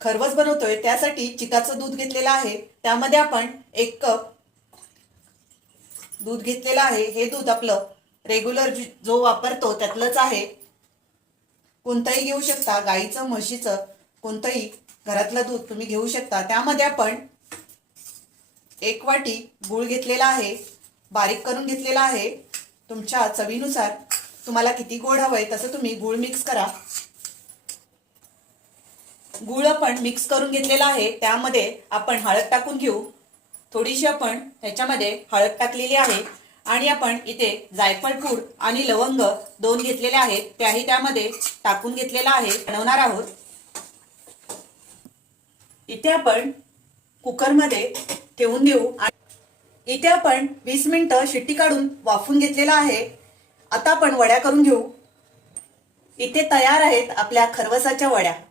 खरवस बनवतोय त्यासाठी चिकाचं दूध घेतलेलं आहे। त्यामध्ये आपण 1 कप दूध घेतलेलं आहे। हे दूध आपलं रेग्युलर जो वापरतो त्यातलंच आहे। कोणतंही घेऊ शकता, गाईचं म्हशीचं कोणतंही घरातलं दूध तुम्ही घेऊ शकता। त्यामध्ये आपण 1 वाटी गूळ घेतलेला आहे, बारीक करून घेतलेला आहे। तुमच्या चवीनुसार तुम्हाला किती गोड हवंय तसं तुम्ही गूळ मिक्स करा। गूळ आपण मिक्स करून घेतलेला आहे। त्यामध्ये आपण हळद टाकून घेऊ। थोडीशी आपण ह्याच्यामध्ये हळद टाकलेली आहे आणि आपण इथे जायफळ पूड आणि लवंग 2 घेतलेले आहेत, त्याही त्यामध्ये टाकून घेतलेला आहे, बनवणार आहोत। इथे आपण कुकरमध्ये ठेवून देऊ। इथे आपण 20 मिनिटं शिट्टी काढून वाफून घेतलेला आहे। आता आपण वड्या करून घेऊ। इथे तयार आहेत आपल्या खरवसाच्या वड्या।